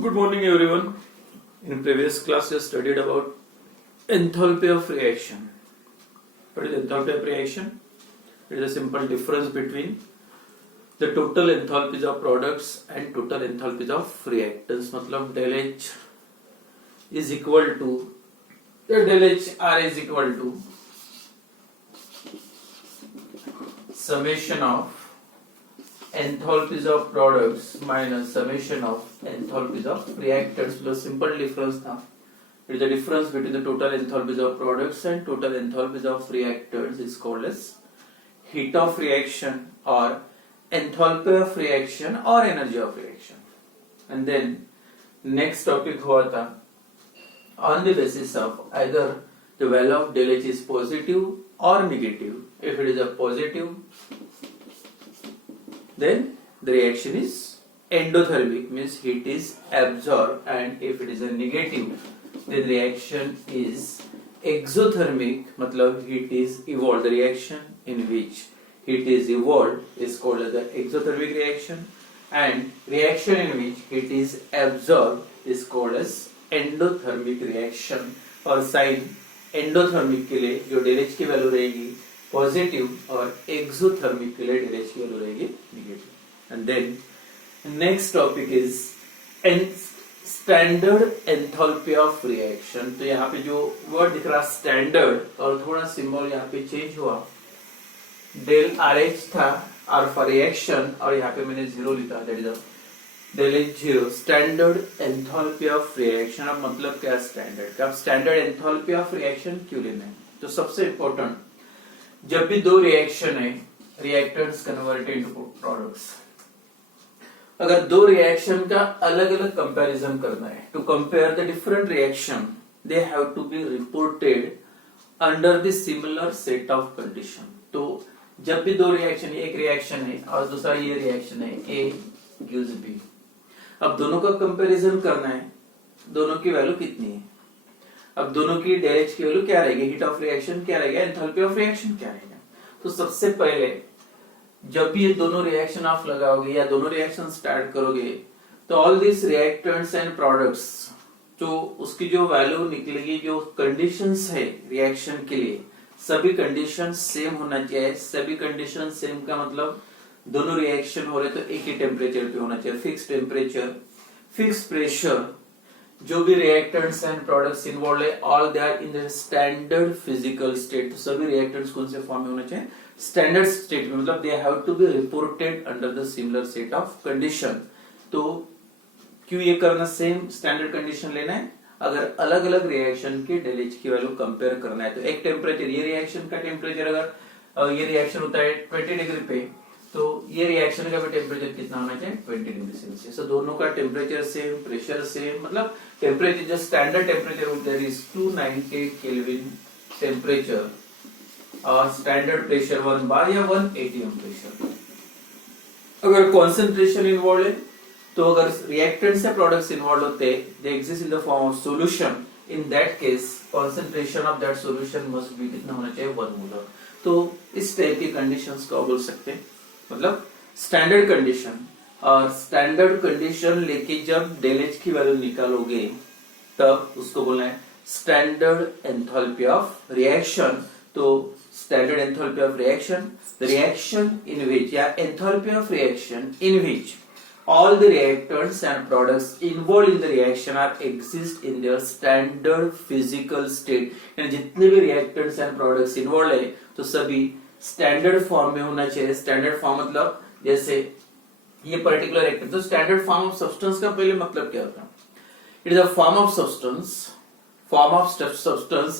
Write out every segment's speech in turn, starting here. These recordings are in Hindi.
Good morning, everyone. In previous class, we studied about enthalpy of reaction. What is enthalpy of reaction? It is a simple difference between the total enthalpies of products and total enthalpies of reactants. मतलब del H is equal to del H R is equal to summation of enthalpies of products minus summation of enthalpies of reactants plus simple difference था. It is the difference between the total enthalpies of products and total enthalpies of reactants is called as heat of reaction or enthalpy of reaction or energy of reaction. And then next topic हुआ था on the basis of either the value of del H is positive or negative. If it is a positive, then the reaction is endothermic, means heat is absorbed, and if it is a negative, then reaction is exothermic, मतलब heat is evolved. The reaction in which heat is evolved is called as the exothermic reaction, and reaction in which heat is absorbed is called as endothermic reaction. और साइन एंडोथर्मिक के लिए जो del H की वैल्यू रहेगी पॉजिटिव और एक्सोथर्मिक के लिए del H की वैल्यू रहेगी negative. And then next topic is standard enthalpy of reaction. तो यहाँ पे जो वर्ड दिख रहा स्टैंडर्ड और थोड़ा सिंबल यहाँ पे चेंज हुआ. del RH था और फॉर रिएक्शन और यहाँ पे मैंने जीरो लिखा, that is del H zero. Standard enthalpy of reaction. अब मतलब क्या स्टैंडर्ड का? अब स्टैंडर्ड एंथैल्पी ऑफ रिएक्शन क्यों लेना है? तो सबसे इंपॉर्टेंट, जब भी दो रिएक्शन है रिएक्टेंट्स कन्वर्टेड इनटू प्रोडक्ट्स, अगर दो रिएक्शन का अलग अलग कंपैरिजन करना है, to compare the different reaction, they have to be reported under the similar set of condition. तो जब भी दो रिएक्शन, एक रिएक्शन है और दूसरा ये रिएक्शन है, ए गिव्स बी, अब दोनों का कंपैरिजन करना है, दोनों की वैल्यू कितनी है. अब दोनों की del H की वैल्यू क्या रहेगी, हीट ऑफ रिएक्शन क्या रहेगा, एंथैल्पी ऑफ रिएक्शन क्या रहेगा. तो सबसे पहले जब भी ये दोनों रिएक्शन आप लगाओगे या दोनों रिएक्शन स्टार्ट करोगे, तो all this reactants and products, जो उसकी जो वैल्यू निकलेगी, जो कंडीशंस है रिएक्शन के लिए, सभी कंडीशन सेम होना चाहिए. सभी कंडीशन सेम का मतलब दोनों रिएक्शन हो रहे तो एक ही टेम्परेचर पे होना चाहिए. Fix temperature, fix pressure. जो भी रिएक्टेंट्स एंड प्रोडक्ट्स इन्वॉल्व है, all they are in the standard physical state. तो सभी रिएक्टेंट्स कौन से फॉर्म में होना चाहिए, स्टैंडर्ड स्टेट में, मतलब they have to be reported under the similar set of condition. तो क्यों ये करना, सेम स्टैंडर्ड कंडीशन लेना है. अगर अलग अलग रिएक्शन के del H की वैल्यू कंपेयर करना है, तो एक टेम्परेचर, ये रिएक्शन का टेम्परेचर अगर ये रिएक्शन होता है 20 डिग्री पे, तो ये रिएक्शन का भी टेम्परेचर कितना होना चाहिए, 20 डिग्री सेल्सियस. तो दोनों का टेम्परेचर सेम, प्रेशर सेम, मतलब टेम्परेचर जो स्टैंडर्ड टेम्परेचर होता है इज 298 केल्विन टेम्परेचर और स्टैंडर्ड प्रेशर 1 बार या 1 atm प्रेशर. अगर कॉन्सेंट्रेशन इन्वॉल्व है, तो अगर रिएक्टेंट से प्रोडक्ट्स इन्वॉल्व होते, they exist in the form of solution, in that case concentration of that solution must be कितना होना चाहिए, 1 मोलर. तो इस टाइप की कंडीशंस को बोल सकते हैं, मतलब स्टैंडर्ड कंडीशन. और स्टैंडर्ड कंडीशन लेके जब del H की वैल्यू निकालोगे, तब उसको बोलना है स्टैंडर्ड एंथैल्पी ऑफ रिएक्शन. तो standard enthalpy of reaction, the reaction in which, या enthalpy of reaction in which all the reactants and products involved in the reaction are exist in their standard physical state. यानी जितने भी reactants and products involved है, तो सभी स्टैंडर्ड फॉर्म में होना चाहिए. स्टैंडर्ड फॉर्म मतलब जैसे ये पर्टिकुलर रिएक्टेंट, तो स्टैंडर्ड फॉर्म ऑफ सब्सटेंस का पहले मतलब क्या होता है, it is a form of substance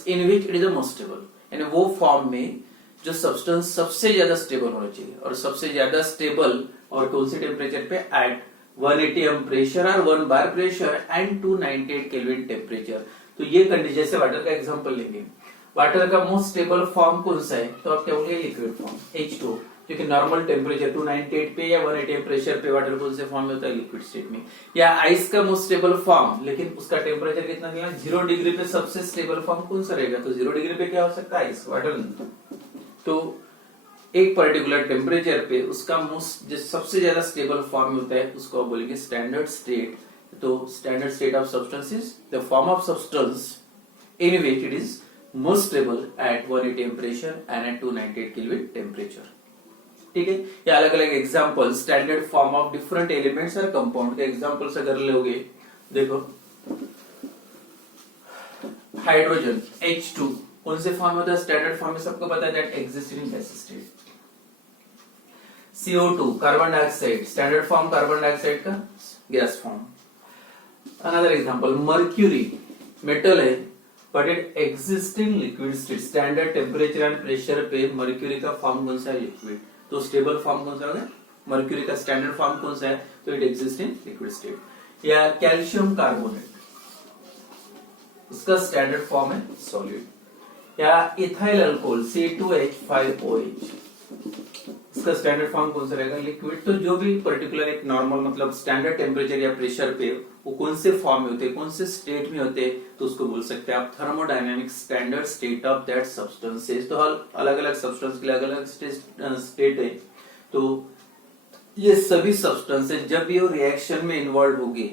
in which it is a most stable. यानी वो फॉर्म में जो सब्सटेंस सबसे ज्यादा स्टेबल होना चाहिए, और सबसे ज्यादा स्टेबल और कौन से टेम्परेचर पे, एट 1 atm प्रेशर और 1 बार प्रेशर एंड 298 केल्विन टेम्परेचर. तो ये कंडीशन, जैसे वाटर का एग्जांपल लेंगे, वाटर का मोस्ट स्टेबल फॉर्म कौन सा है, तो आप क्या बोलेंगे, लिक्विड फॉर्म H2, क्योंकि नॉर्मल टेम्परेचर 298 पे या 1 atm प्रेशर पे वाटर कौन से फॉर्म में होता है, लिक्विड स्टेट में. या आइस का मोस्ट स्टेबल फॉर्म, लेकिन उसका टेम्परेचर कितना दिया, 0 डिग्री पे सबसे स्टेबल फॉर्म कौन सा रहेगा, तो 0 डिग्री पे क्या हो सकता है, आइस, वाटर. तो एक पर्टिकुलर टेम्परेचर पे उसका मोस्ट जो सबसे ज्यादा स्टेबल फॉर्म होता है उसको आप बोलेंगे स्टैंडर्ड स्टेट तो standard state of substance is the form of substance in which it is most stable at 180 temperature and at 298 Kelvin temperature. ठीक है, ये अलग अलग example standard form of different elements और कंपाउंड के एग्जाम्पल्स अगर लोगे, देखो हाइड्रोजन H2 कौन से फॉर्म होता है? स्टैंडर्ड फॉर्म में सबको पता है that exist in gas state. CO2 carbon dioxide, standard form carbon dioxide का gas form. Another example mercury metal है but it exist in liquid state. Standard temperature and pressure पे मर्क्यूरी का फॉर्म कौन सा है? लिक्विड. तो स्टेबल फॉर्म कौन सा होगा? मर्क्यूरी का स्टैंडर्ड फॉर्म कौन सा है? तो it exist in liquid state. या कैल्शियम कार्बोनेट, इसका स्टैंडर्ड फॉर्म है सॉलिड. या इथाइल अल्कोहल C2H5OH, इसका स्टैंडर्ड फॉर्म कौन सा रहेगा? लिक्विड. तो जो भी पर्टिकुलर एक नॉर्मल मतलब स्टैंडर्ड टेम्परेचर या प्रेशर पे वो कौन से फॉर्म में होते हैं, कौन से स्टेट में होते हैं, तो उसको बोल सकते हैं आप thermodynamic standard state of that substances. तो अलग अलग सब्सटेंस के लिए अलग अलग स्टेट है. तो ये सभी सब्सटेंसेस जब ये रिएक्शन में इन्वॉल्व होगी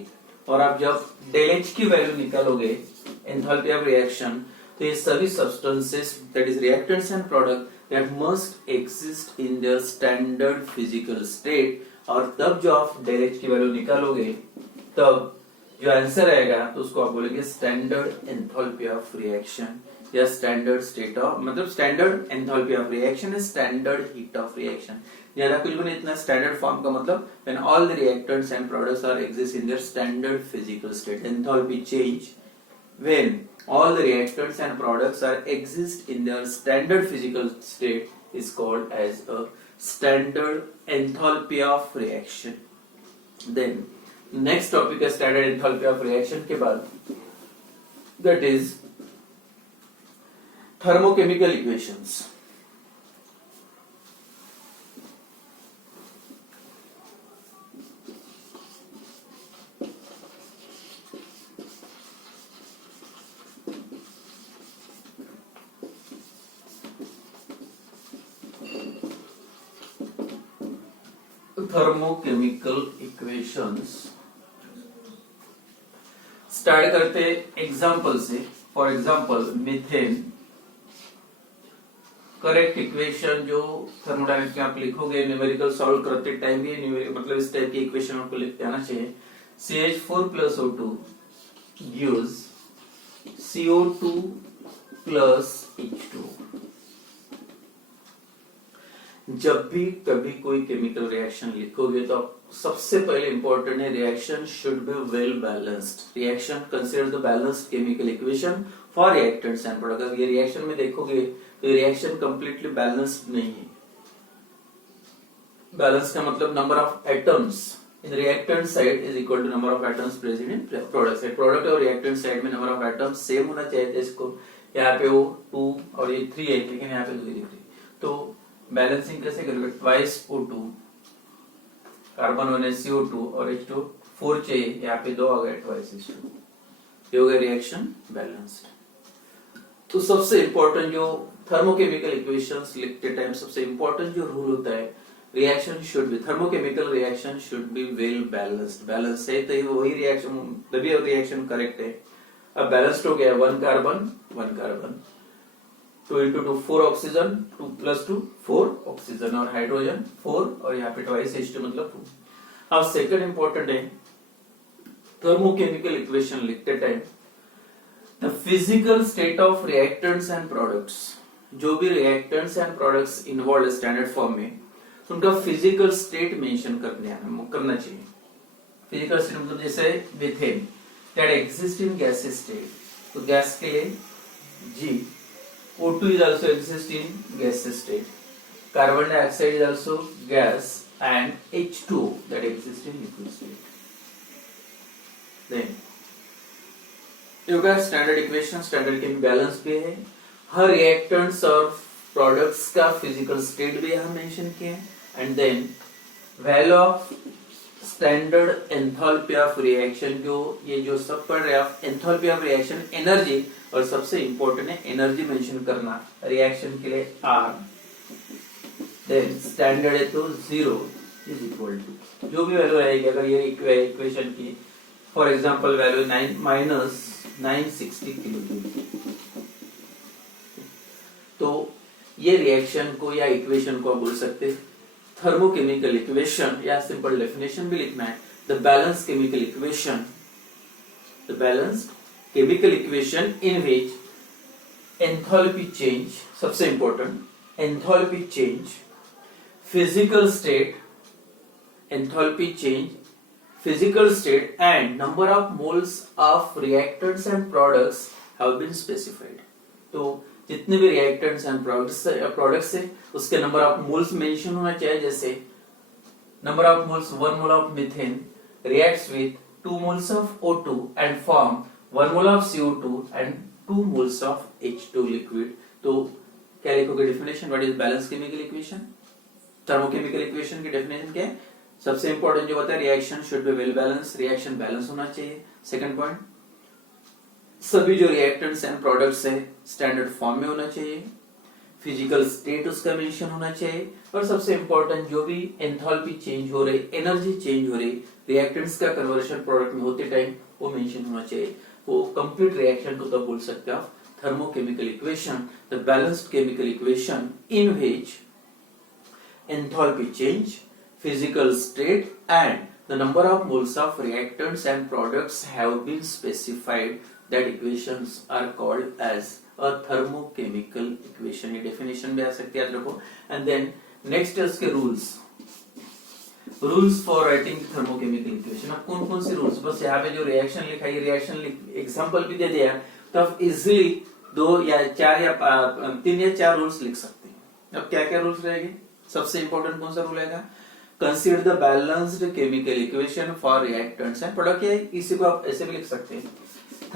और आप जब डेल एच की वैल्यू निकालोगे एंथैल्पी ऑफ रिएक्शन, तो ये सभी substances that is reactants and product that must exist in their standard physical state. और तब जो आप डेल एच की वैल्यू निकालोगे तब जो आंसर आएगा तो उसको आप बोलेंगे स्टैंडर्ड एंथैल्पी ऑफ रिएक्शन या स्टैंडर्ड स्टेट ऑफ मतलब स्टैंडर्ड एंथैल्पी ऑफ रिएक्शन है स्टैंडर्ड हीट ऑफ रिएक्शन. ज्यादा कुछ भी नहीं, इतना स्टैंडर्ड फॉर्म का मतलब when all the reactants and products are exist in their standard physical state. Enthalpy change when all the reactants and products are exist in their standard physical state is called as a standard enthalpy of reaction. Then next topic is standard enthalpy of reaction के बाद, that is thermochemical equations. Thermochemical equations start करते एग्जांपल से. For example methane, correct equation जो थर्मोडायनेमिक्स में आप लिखोगे न्यूमेरिकल सॉल्व करते टाइम भी मतलब इस टाइप की इक्वेशन आपको लिख के आना चाहिए. CH4+O2 gives CO2 plus H2. जब भी कभी कोई केमिकल रिएक्शन लिखोगे तो सबसे पहले इंपॉर्टेंट है reaction should be well balanced. Reaction consider the balanced chemical equation for reactants and product. अगर ये रिएक्शन में देखोगे तो रिएक्शन कंप्लीटली बैलेंस्ड नहीं है. बैलेंस का मतलब number of atoms in reactant side is equal to number of atoms present in product side. Product और रिएक्टेंट साइड में नंबर ऑफ एटम्स सेम होना चाहिए. इसको यहाँ पे वो 2 और ये 3 है लेकिन यहाँ पे 2 दिख रही. तो बैलेंसिंग कैसे करोगे? ट्वाइस O2 कार्बन 1 है CO2 और H2 4 चाहिए, यहाँ पे 2 आ गए ट्वाइस H2. ये हो गया रिएक्शन बैलेंस्ड. तो सबसे इंपॉर्टेंट जो थर्मोकेमिकल इक्वेशंस लिखते टाइम सबसे इंपॉर्टेंट जो रूल होता है reaction should B thermochemical reaction should be well balanced. Balance है तो वही रिएक्शन तभी रिएक्शन करेक्ट है. अब बैलेंस्ड हो गया 1 carbon 1 carbon 2 into 2 4 oxygen 2 plus 2 4 oxygen और हाइड्रोजन 4 और यहाँ पे ट्वाइस H2 मतलब 2. अब सेकंड इंपॉर्टेंट है थर्मोकेमिकल इक्वेशन लिखते time the physical state of reactants and products. जो भी reactants and products involve standard form में उनका फिजिकल स्टेट मेंशन करना चाहिए. फिजिकल स्टेट मतलब जैसे methane that exist in gas state, तो गैस के लिए G. O2 is also exist in gas state. Carbon dioxide is also gas and H2 that exists in liquid state. Then योगा स्टैंडर्ड इक्वेशन स्टैंडर्ड के बैलेंस भी है. हर रिएक्टेंट्स और प्रोडक्ट्स का फिजिकल स्टेट भी यहाँ मेंशन किए हैं. And then value of standard enthalpy of reaction. जो ये जो सब पढ़ रहे हैं एंथैल्पी ऑफ रिएक्शन एनर्जी और सबसे इंपॉर्टेंट है एनर्जी मेंशन करना रिएक्शन के लिए R. देन स्टैंडर्ड है तो 0 इज इक्वल टू जो भी वैल्यू आएगी अगर ये इक्वेशन की for example value 9 minus 960 kilo. तो ये रिएक्शन को या इक्वेशन को आप बोल सकते थर्मोकेमिकल इक्वेशन, या सिंपल डेफिनेशन भी लिखना है, the balance chemical equation, the balance chemical equation in which enthalpy change, सबसे important, enthalpy change, physical state, enthalpy change, physical state and number of moles of reactants and products have been specified। तो जितने भी reactants and products है उसके number of moles mention होना चाहिए, जैसे number of moles 1 mole of methane reacts with 2 moles of O2 and form 1 mole of CO2 and 2 moles of H2 liquid। तो क्या लिखोगे definition, what is balanced chemical equation, thermochemical equation की definition क्या है? सबसे इंपॉर्टेंट जो होता है reaction should be well balance, reaction balance होना चाहिए। सेकंड पॉइंट, सभी जो रिएक्टेंट्स एंड प्रोडक्ट्स है स्टैंडर्ड फॉर्म में होना चाहिए, फिजिकल स्टेट उसका मेंशन होना चाहिए, और सबसे इंपॉर्टेंट जो भी एंथैल्पी चेंज हो रही, एनर्जी चेंज हो रही रिएक्टेंट्स का कन्वर्शन प्रोडक्ट में होते टाइम वो मेंशन होना चाहिए। वो कंप्लीट रिएक्शन को तो बोल सकते हैं आप thermochemical equation, the balanced chemical equation in which enthalpy change, physical state and the number of moles of reactants and products have been specified, that equations are called as a thermochemical equation। ये definition भी आ सकती है, याद रखो। and then next है उसके rules, rules for writing thermochemical equation। अब कौन कौन से rules, बस यहाँ पे जो reaction लिखा है reaction example भी दे दिया, तो आप easily 2 या 4 या 3 या 4 rules लिख सकते हैं। अब क्या क्या rules रहेंगे, सबसे important कौन सा रूल आएगा, consider the balanced chemical equation for reactants and product है, इसी को आप ऐसे भी लिख सकते हैं,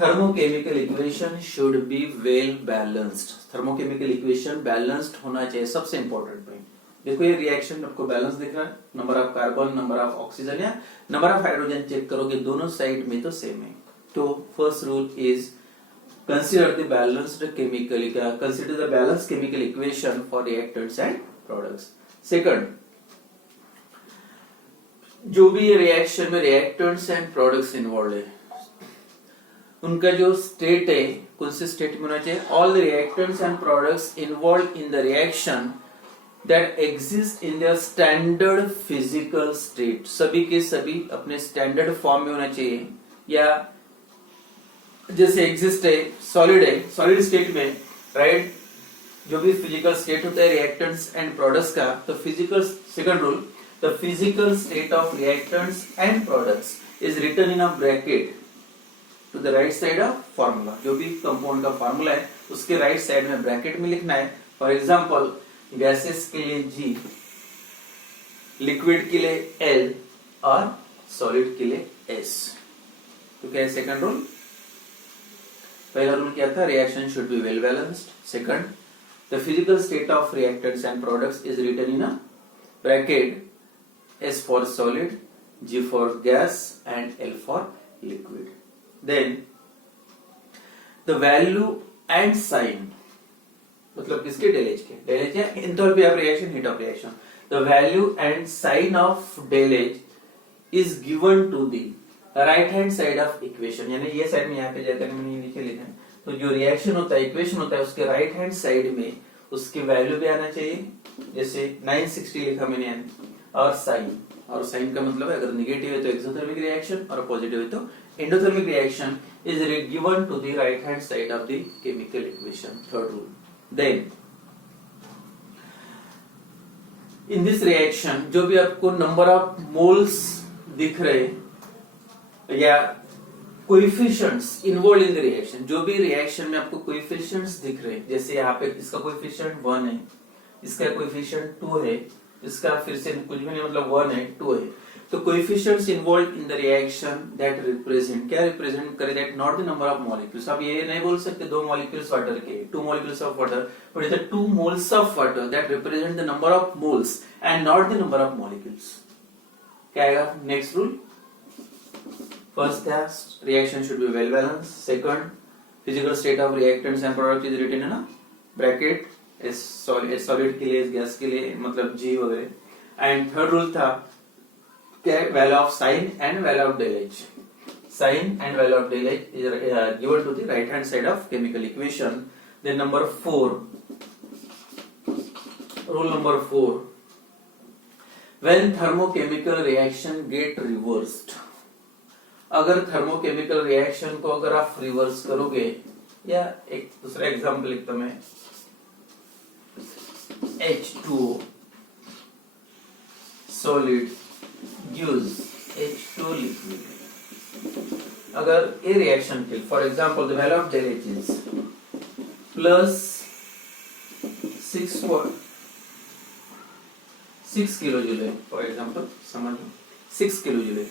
thermochemical equation should be well balanced, thermochemical equation balanced होना चाहिए, सबसे इंपॉर्टेंट पॉइंट। देखो ये रिएक्शन आपको बैलेंस दिख रहा है, number of carbon, number of oxygen या नंबर ऑफ हाइड्रोजन चेक करोगे दोनों साइड में तो सेम है। तो first rule is consider the balanced chemical, consider the balanced chemical equation for reactants and products. Second, जो भी रिएक्शन में रिएक्टेंट्स एंड प्रोडक्ट्स इन्वॉल्व है उनका जो स्टेट है कौन से स्टेट में होना चाहिए, all the reactants and products involve in the reaction that exist in their standard physical state, सभी के सभी अपने स्टैंडर्ड फॉर्म में होना चाहिए, या जैसे एग्जिस्ट है सॉलिड स्टेट में, राइट, जो भी फिजिकल स्टेट होता है रिएक्टेंट्स एंड प्रोडक्ट्स का, तो physical, second rule, the physical state of reactants and products is written in a bracket to the right side of formula। जो भी कंपाउंड का फार्मूला है उसके राइट साइड में ब्रैकेट में लिखना है। फॉर एग्जांपल गैसेस के लिए G, लिक्विड के लिए L और सॉलिड के लिए S। तो क्या है सेकंड रूल, पहला रूल क्या था, reaction should be well balanced. Second, the physical state of reactants and products is written in a bracket, S for solid, G for gas and L for liquid। Then the value and sign, मतलब किसके, del H के, del H या enthalpy of reaction, heat of reaction, the value and sign of del H is given to the right hand side of equation। यानी ये साइड में यहाँ पे जाकर मैंने नीचे लिखा है, तो जो रिएक्शन होता है, इक्वेशन होता है, उसके राइट हैंड साइड में उसकी वैल्यू भी आना चाहिए, जैसे 960 लिखा मैंने, और साइन का मतलब है अगर नेगेटिव है तो एक्सोथर्मिक रिएक्शन और पॉजिटिव है तो endothermic reaction is given to the right hand side of the chemical equation. Third rule, then in this reaction जो भी आपको नंबर ऑफ मोल्स दिख रहे या coefficients involve in the reaction, जो भी रिएक्शन में आपको कोएफिशिएंट्स दिख रहे, जैसे यहाँ पे इसका कोएफिशिएंट 1 है, इसका कोएफिशिएंट 2 है, इसका फिर से कुछ भी नहीं, मतलब 1 है 2 है, तो coefficients involve in the reaction that represent, क्या रिप्रेजेंट करे, that not the number of molecules. आप ये नहीं बोल सकते 2 मॉलिक्यूल्स वाटर के, 2 molecules of water, but it is 2 moles of water that represent the number of moles and not the number of molecules. क्या आएगा नेक्स्ट रूल, फर्स्ट है reaction should be well balanced, second physical state of reactants and product is written in a bracket, solid के लिए, गैस के लिए मतलब G वगैरह, एंड थर्ड रूल था क्या, value of sine and value of del H। sign and value of del H is given to the right hand side of chemical equation. Then number 4, rule number 4, when thermochemical reaction get reversed, अगर थर्मोकेमिकल रिएक्शन को अगर आप रिवर्स करोगे, या एक दूसरा एग्जांपल लिखता मैं, H2O solid gives H2 liquid. अगर ये रिएक्शन के, for example the value of del H is plus 6 kilo joule है, फॉर एग्जांपल समझ 6 किलो जूल है,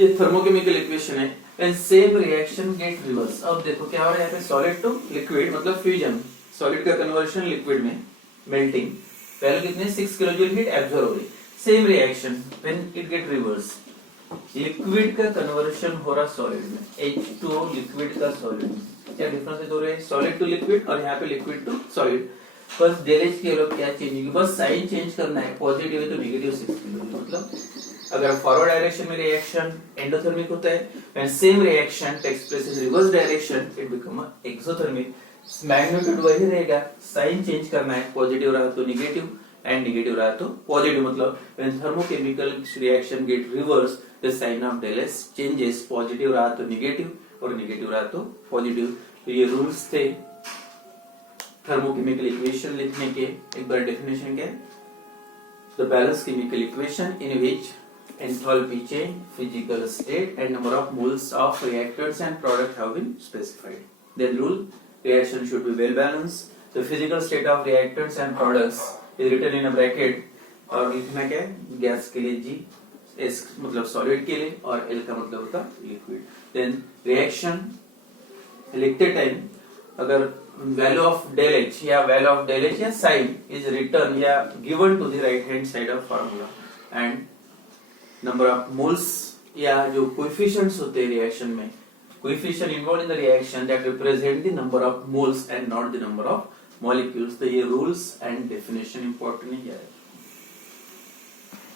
ये थर्मोकेमिकल इक्वेशन है. And same reaction get reverse. अब देखो क्या हो रहा है यहाँ पे, सॉलिड टू लिक्विड मतलब फ्यूजन, सॉलिड का कन्वर्शन लिक्विड में, मेल्टिंग, पहले कितने 6 किलो जूल हीट एब्सॉर्ब हो रही. Same reaction when it get reverse, liquid का कन्वर्शन हो रहा सॉलिड में, H2O लिक्विड का सॉलिड में. क्या डिफरेंस है, दो रहे सॉलिड टू लिक्विड और यहाँ पे लिक्विड टू सॉलिड. बस del H के लोग क्या चेंज होगी, बस साइन चेंज करना है, पॉजिटिव है तो नेगेटिव 6 किलो. मतलब अगर फॉरवर्ड डायरेक्शन में रिएक्शन एंडोथर्मिक होता है, when same reaction takes place in reverse direction it become exothermic. Magnitude वही रहेगा, साइन चेंज करना है, पॉजिटिव रहा तो नेगेटिव एंड नेगेटिव रहा तो पॉजिटिव. मतलब when thermochemical reaction get reverse the sign of del H changes, positive रहा तो नेगेटिव और नेगेटिव रहा तो पॉजिटिव. तो ये रूल्स थे थर्मोकेमिकल इक्वेशन लिखने के. एक बार डेफिनेशन क्या है, the balance chemical equation in which enthalpy change, physical state and number of moles of reactants and product have been specified. Then rule, reaction should be well balanced. The physical state of reactants and products is written in a bracket. और लिखना क्या है, गैस के लिए G, S मतलब सॉलिड के लिए और L का मतलब होता लिक्विड. Then reaction लिखते टाइम अगर value of del H या value of del H या sign is written या given to the right hand side of formula and number of moles या जो कोएफिशिएंट्स होते हैं रिएक्शन में, coefficient involve in the reaction that represent the number of moles and not the number of molecules. तो ये रूल्स एंड डेफिनेशन इंपॉर्टेंट है.